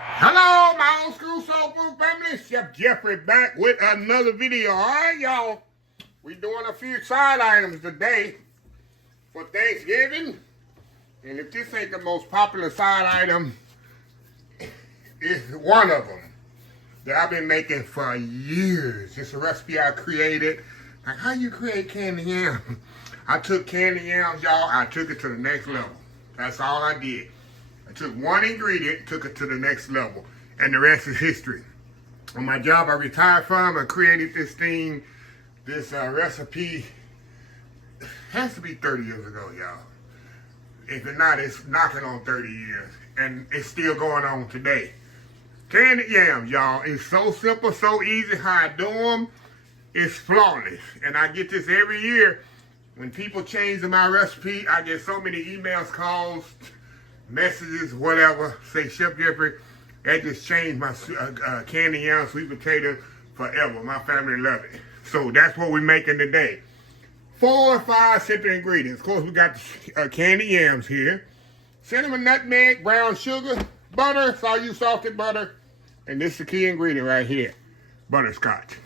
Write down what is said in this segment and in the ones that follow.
Hello, my old school soul food family. Chef Jeffrey back with another video. All right, y'all. We doing a few side items today for Thanksgiving. And if this ain't the most popular side item, it's one of them that I've been making for years. It's a recipe I created. Like, how you create candy yam? I took candy yams, y'all. I took it to the next level. That's all I did. I took one ingredient, took it to the next level, and the rest is history. On my job I retired from, I created this thing, this recipe, has to be 30 years ago, y'all. If it's not, it's knocking on 30 years, and it's still going on today. Candied yams, y'all. It's so simple, so easy how I do them. It's flawless, and I get this every year. When people change my recipe, I get so many emails, calls, messages, whatever, say, Chef Jeffrey, that just changed my candy yam sweet potato forever. My family love it. So that's what we're making today. 4 or 5 simple ingredients. Of course, we got candy yams here. Cinnamon, nutmeg, brown sugar, butter, so I use salted butter. And this is the key ingredient right here, butterscotch.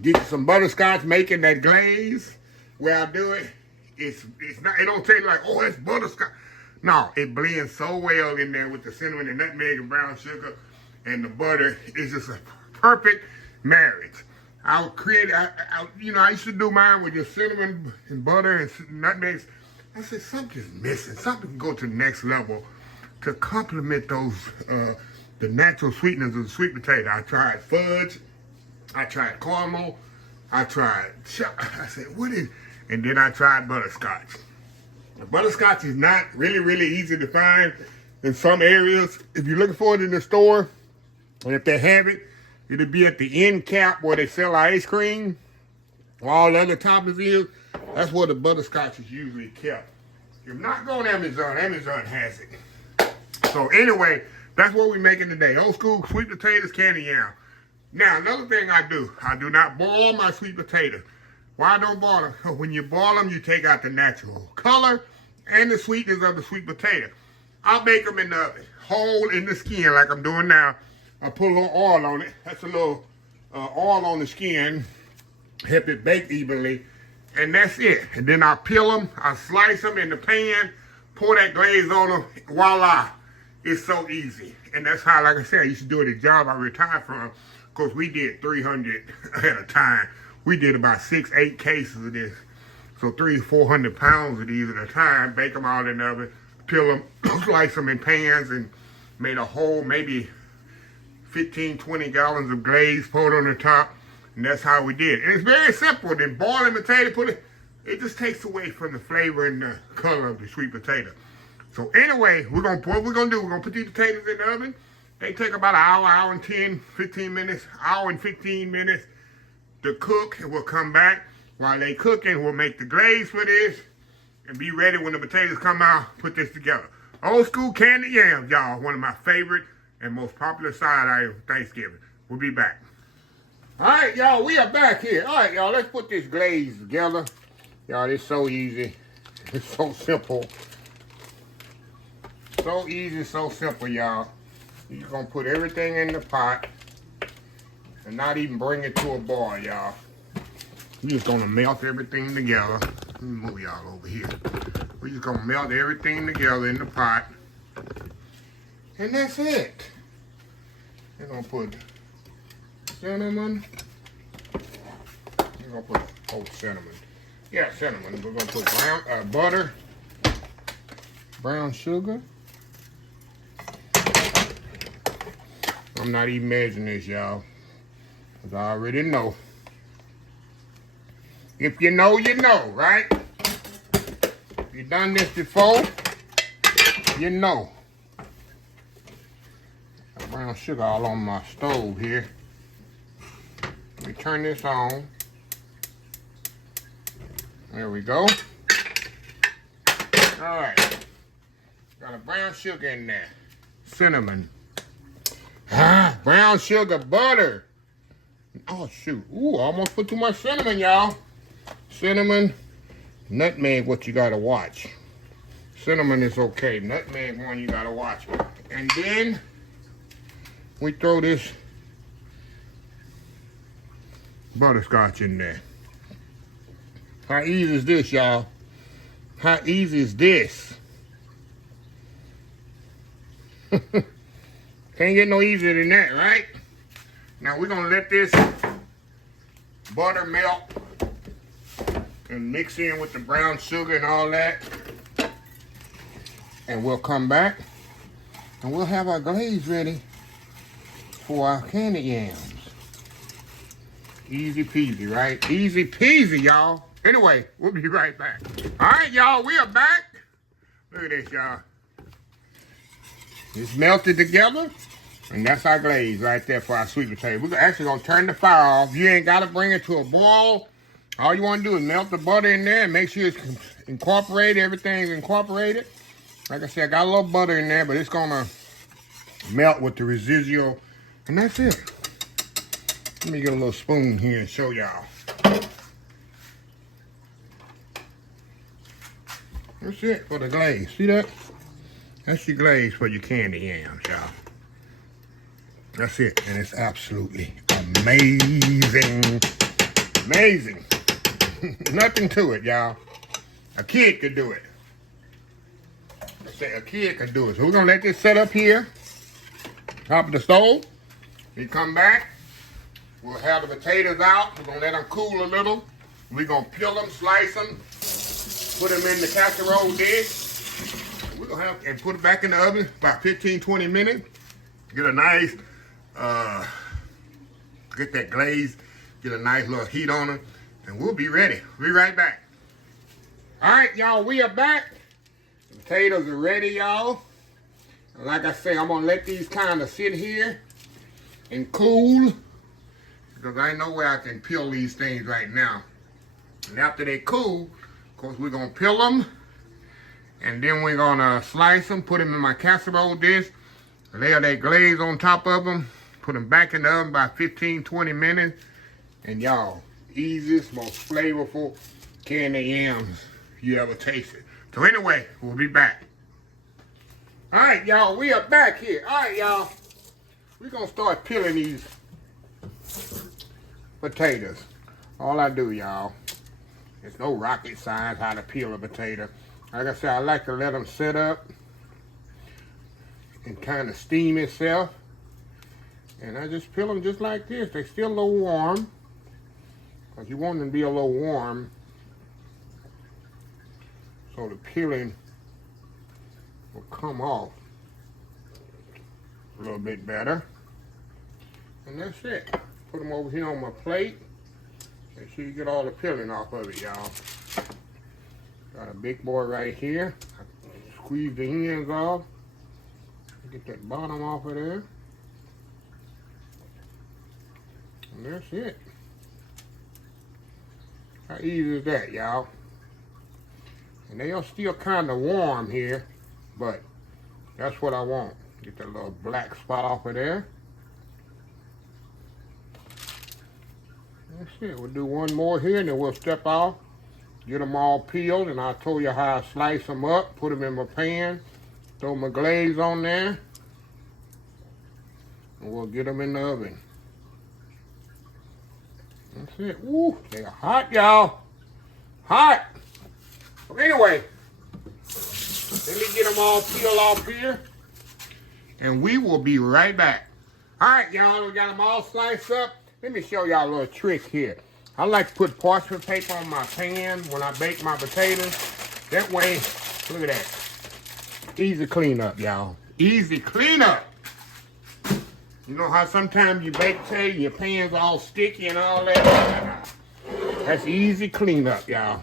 Get you some butterscotch, making that glaze. Where I do it, it's not, it don't taste like, oh, it's butterscotch. No, it blends so well in there with the cinnamon and nutmeg and brown sugar and the butter. It's just a perfect marriage. I used to do mine with just cinnamon and butter and nutmegs. I said, something's missing. Something can go to the next level to complement those, the natural sweetness of the sweet potato. I tried fudge. I tried caramel. I said, what is, and then I tried butterscotch. Butterscotch is not really easy to find in some areas. If you're looking for it in the store, and if they have it, it'll be at the end cap where they sell ice cream. All the other toppings is, that's where the butterscotch is usually kept. If not, go on Amazon. Amazon has it. So anyway, that's what we're making today. Old school sweet potatoes, candy yam. Now, another thing I do not boil my sweet potatoes. Why I don't boil them? Because when you boil them, you take out the natural color and the sweetness of the sweet potato. I'll bake them in the oven, whole in the skin like I'm doing now. I put a little oil on it. That's a little oil on the skin, help it bake evenly, and that's it. And then I peel them, I slice them in the pan, pour that glaze on them, voila. It's so easy. And that's how, like I said, I used to do it at a job I retired from. Of course, we did 300 at a time. We did about 6-8 cases of this. So 300-400 pounds of these at a time. Bake them all in the oven, peel them, slice them in pans, and made a whole maybe 15-20 gallons of glaze poured on the top. And that's how we did. And it's very simple. Then boiling potato, it just takes away from the flavor and the color of the sweet potato. So anyway, what we're gonna do, we're gonna put these potatoes in the oven. They take about an hour and 10, 15 minutes, hour and 15 minutes to cook, and we'll come back. While they cooking, we'll make the glaze for this and be ready when the potatoes come out, put this together. Old school candied yams, y'all. One of my favorite and most popular side items for Thanksgiving. We'll be back. All right, y'all, we are back here. All right, y'all, let's put this glaze together. Y'all, it's so easy. It's so simple. So easy, so simple, y'all. You're gonna put everything in the pot and not even bring it to a boil, y'all. We're just gonna melt everything together. Let me move y'all over here. We're just gonna melt everything together in the pot. And that's it. We're gonna put cinnamon. We're gonna put, cinnamon. Yeah, cinnamon. We're gonna put butter, brown sugar. I'm not even measuring this, y'all, because I already know. If you know, you know, right? If you've done this before, you know. Got brown sugar all on my stove here. Let me turn this on. There we go. All right. Got a brown sugar in there. Cinnamon. Brown sugar, butter. Oh, shoot. Ooh, I almost put too much cinnamon, y'all. Cinnamon, nutmeg, what you gotta watch. Cinnamon is okay. Nutmeg one you gotta watch. And then we throw this butterscotch in there. How easy is this, y'all? How easy is this? Can't get no easier than that, right? Now we're gonna let this butter melt and mix in with the brown sugar and all that. And we'll come back and we'll have our glaze ready for our candy yams. Easy peasy, right? Easy peasy, y'all. Anyway, we'll be right back. All right, y'all, we are back. Look at this, y'all. It's melted together, and that's our glaze right there for our sweet potato. We're actually gonna turn the fire off. You ain't gotta bring it to a boil. All you wanna do is melt the butter in there and make sure it's incorporated, everything's incorporated. Like I said, I got a little butter in there, but it's gonna melt with the residual, and that's it. Let me get a little spoon here and show y'all. That's it for the glaze. See that? That's your glaze for your candy yams, y'all. That's it, and it's absolutely amazing. Amazing. Nothing to it, y'all. A kid could do it. I say a kid could do it. So we're gonna let this set up here, top of the stove. We come back. We'll have the potatoes out. We're gonna let them cool a little. We're gonna peel them, slice them, put them in the casserole dish. We're gonna have and put it back in the oven about 15-20 minutes. Get a nice, get that glaze, get a nice little heat on it, and we'll be ready. We'll be right back. All right, y'all, we are back. The potatoes are ready, y'all. Like I say, I'm gonna let these kind of sit here and cool, because I ain't no way I can peel these things right now. And after they cool, of course, we're gonna peel them, and then we're gonna slice them, put them in my casserole dish, lay that glaze on top of them, put them back in the oven by 15-20 minutes, and y'all, easiest, most flavorful candy yams you ever tasted. So anyway, we'll be back. All right, y'all, we are back here. All right, y'all, we're gonna start peeling these potatoes. All I do, y'all, it's no rocket science how to peel a potato. Like I said, I like to let them set up and kind of steam itself. And I just peel them just like this. They're still a little warm, because you want them to be a little warm so the peeling will come off a little bit better. And that's it. Put them over here on my plate. Make sure you get all the peeling off of it, y'all. Got a big boy right here. Squeeze the ends off. Get that bottom off of there. And that's it. How easy is that, y'all? And they are still kind of warm here, but that's what I want. Get that little black spot off of there. That's it. We'll do one more here, and then we'll step off, get them all peeled, and I'll show you how I slice them up, put them in my pan, throw my glaze on there, and we'll get them in the oven. That's it. Woo, they're hot, y'all. Hot. But anyway, let me get them all peeled off here, and we will be right back. All right, y'all, we got them all sliced up. Let me show y'all a little trick here. I like to put parchment paper on my pan when I bake my potatoes. That way, look at that. Easy cleanup, y'all. Easy cleanup. You know how sometimes you bake potato, your pan's all sticky and all that? That's easy cleanup, y'all.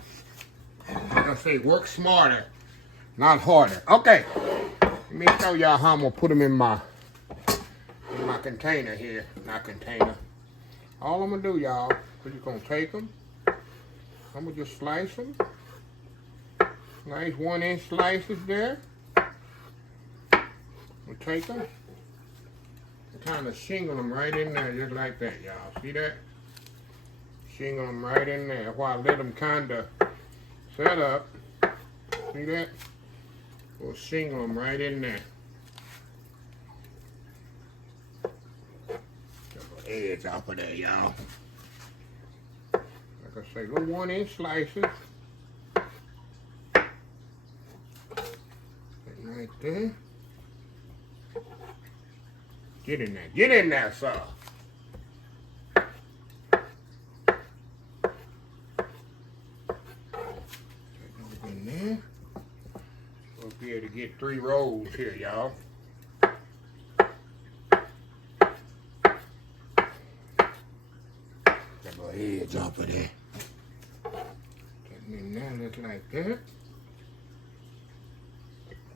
Like I say, work smarter, not harder. Okay, let me show y'all how I'm gonna put them in my container here. Not container. All I'm gonna do, y'all, is you're gonna take them. I'm gonna just slice them. Nice 1-inch slices there. We'll take them and kind of shingle them right in there, just like that, y'all. See that? Shingle them right in there. While I let them kind of set up. See that? We'll shingle them right in there. Edge off of there, y'all. Like I say, little 1-inch slices. Right there. Get in there. Get in there, sir. In there. We'll be able to get 3 rolls here, y'all. Got a little edge off of there. Getting in there, look like that.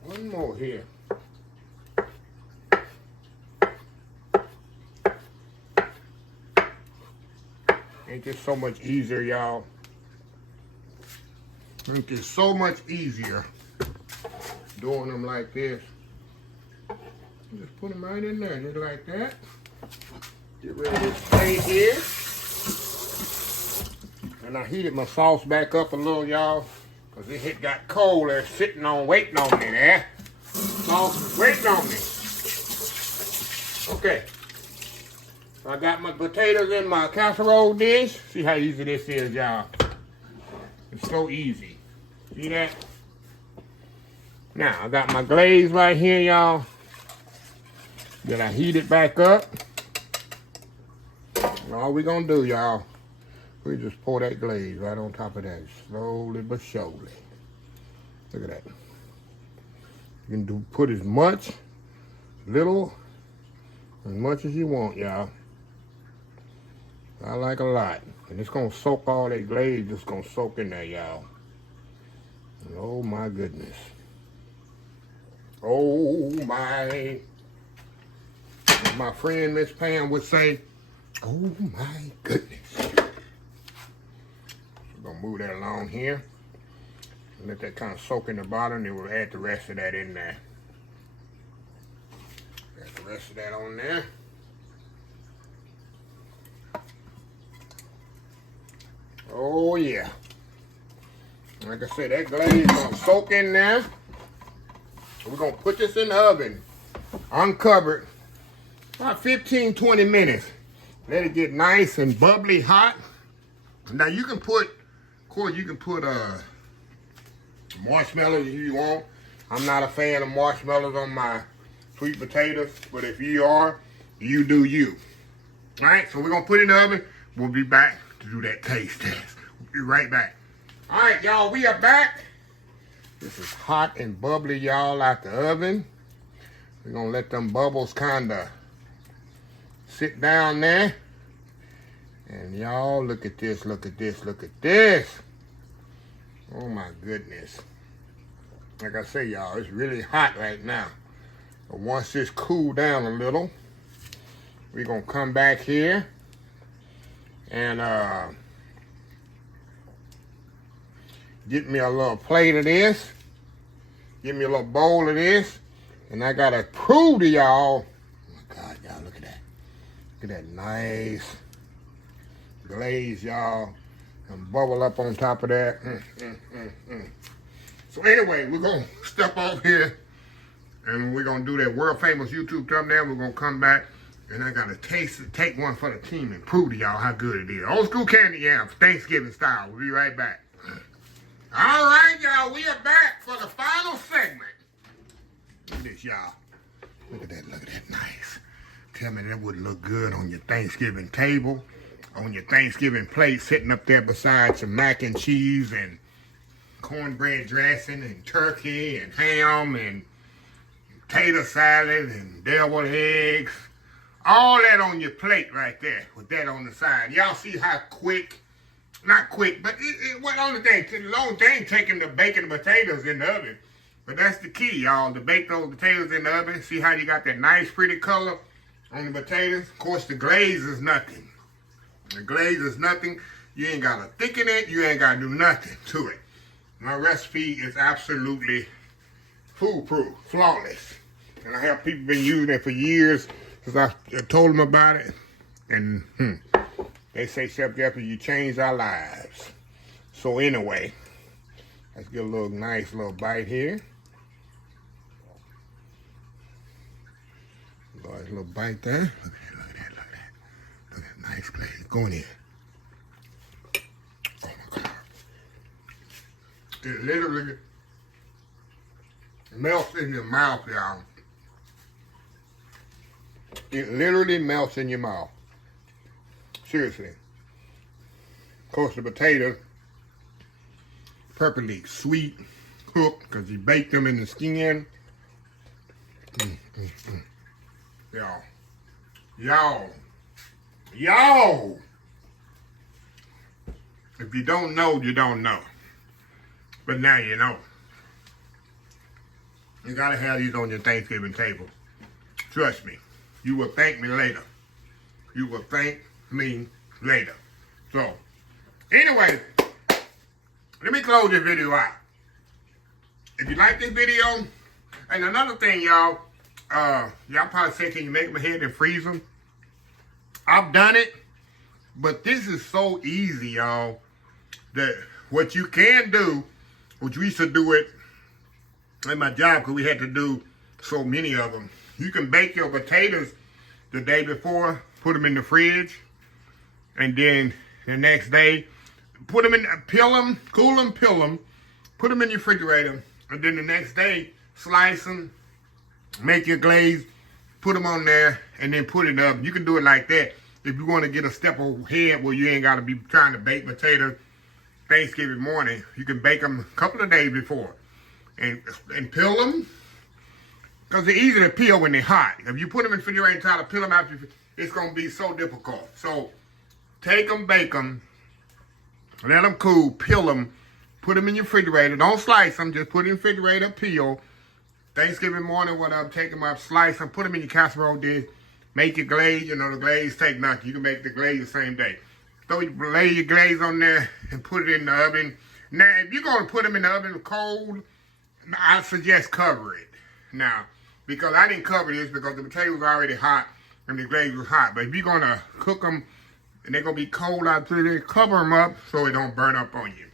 One more here. Ain't this so much easier, y'all? Ain't this so much easier doing them like this? Just put them right in there, just like that. Get rid of this plate here. And I heated my sauce back up a little, y'all, because it got cold there, sitting on, waiting on me there. Sauce is waiting on me. Okay. I got my potatoes in my casserole dish. See how easy this is, y'all. It's so easy. See that? Now, I got my glaze right here, y'all. Then I heat it back up. And all we gonna do, y'all, we just pour that glaze right on top of that, slowly but surely. Look at that. You can put as much, little, as much as you want, y'all. I like a lot. And it's gonna soak all that glaze, just gonna soak in there, y'all. Oh my goodness. Oh my. As my friend Miss Pam would say, oh my goodness. We're gonna move that along here. And let that kind of soak in the bottom, then we'll add the rest of that in there. Add the rest of that on there. Oh yeah. Like I said, that glaze is gonna soak in there. So we're gonna put this in the oven, uncovered, about 15-20 minutes. Let it get nice and bubbly hot. Now you can put, of course you can put marshmallows if you want. I'm not a fan of marshmallows on my sweet potatoes, but if you are, you do you. All right, so we're gonna put it in the oven. We'll be back to do that taste test. We'll be right back. All right, y'all, we are back. This is hot and bubbly, y'all, out the oven. We're gonna let them bubbles kinda sit down there. And y'all, look at this, look at this, look at this. Oh my goodness. Like I say, y'all, it's really hot right now. But once this cool down a little, we're gonna come back here and get me a little plate of this. Give me a little bowl of this. And I gotta prove to y'all, oh my God, y'all, look at that. Look at that nice glaze, y'all. And bubble up on top of that. So anyway, we're gonna step off here and we're gonna do that world famous YouTube thumbnail. We're gonna come back and I gotta taste it, take one for the team and prove to y'all how good it is. Old school candy yams, Thanksgiving style. We'll be right back. All right, y'all, we are back for the final segment. Look at this, y'all. Look at that, nice. Tell me that would look good on your Thanksgiving table, on your Thanksgiving plate, sitting up there beside some mac and cheese and cornbread dressing and turkey and ham and potato salad and deviled eggs. All that on your plate right there with that on the side. Y'all see how quick, not quick, but what only thing, the long thing taking the bacon and potatoes in the oven. But that's the key, y'all, to bake those potatoes in the oven. See how you got that nice pretty color on the potatoes? Of course, the glaze is nothing. The glaze is nothing. You ain't got to thicken it. You ain't got to do nothing to it. My recipe is absolutely foolproof, flawless. And I have people been using it for years since I told them about it. And they say, Chef Jeffrey, you changed our lives. So anyway, let's get a little nice little bite here. Nice little bite there. Look at that, look at that, look at that. nice glaze. Going in. Oh my God. It literally melts in your mouth, y'all. It literally melts in your mouth. Seriously. Of course, the potatoes, perfectly sweet, cooked, because you bake them in the skin. Y'all. Y'all. If you don't know, you don't know. But now you know. You gotta have these on your Thanksgiving table. Trust me. You will thank me later. You will thank me later. So, anyway, let me close this video out. If you like this video, and another thing, y'all, y'all probably say, can you make them ahead and freeze them? I've done it, but this is so easy, y'all, that what you can do, which we used to do it at my job because we had to do so many of them. You can bake your potatoes the day before, put them in the fridge, and then the next day, put them in, peel them, cool them, peel them, put them in your refrigerator, and then the next day, slice them, make your glaze, put them on there, and then put it up. You can do it like that if you want to get a step ahead where you ain't got to be trying to bake potatoes Thanksgiving morning. You can bake them a couple of days before and peel them, because they're easy to peel when they're hot. If you put them in the refrigerator and try to peel them out, it's going to be so difficult. So take them, bake them, let them cool, peel them, put them in your refrigerator. Don't slice them, just put it in the refrigerator, peel. Thanksgiving morning, when I'm taking them up, slice them, put them in your casserole dish, make your glaze. You know, the glaze take nothing. You can make the glaze the same day. So you lay your glaze on there and put it in the oven. Now, if you're going to put them in the oven cold, I suggest cover it. Now, because I didn't cover this because the potatoes are already hot and the glaze was hot. But if you're going to cook them and they're going to be cold out there, cover them up so it don't burn up on you.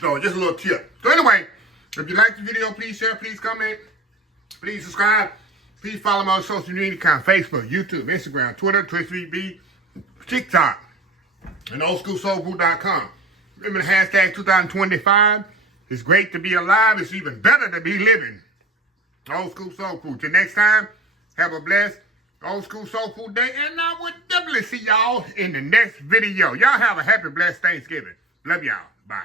So just a little tip. So anyway, if you like the video, please share, please comment, please subscribe. Please follow me on social media account, Facebook, YouTube, Instagram, Twitter, Twitch, TikTok, and oldschoolsoulfood.com. Remember the hashtag 2025. It's great to be alive. It's even better to be living. Old School Soul Food. Till next time, have a blessed Old School Soul Food day. And I will definitely see y'all in the next video. Y'all have a happy, blessed Thanksgiving. Love y'all. Bye.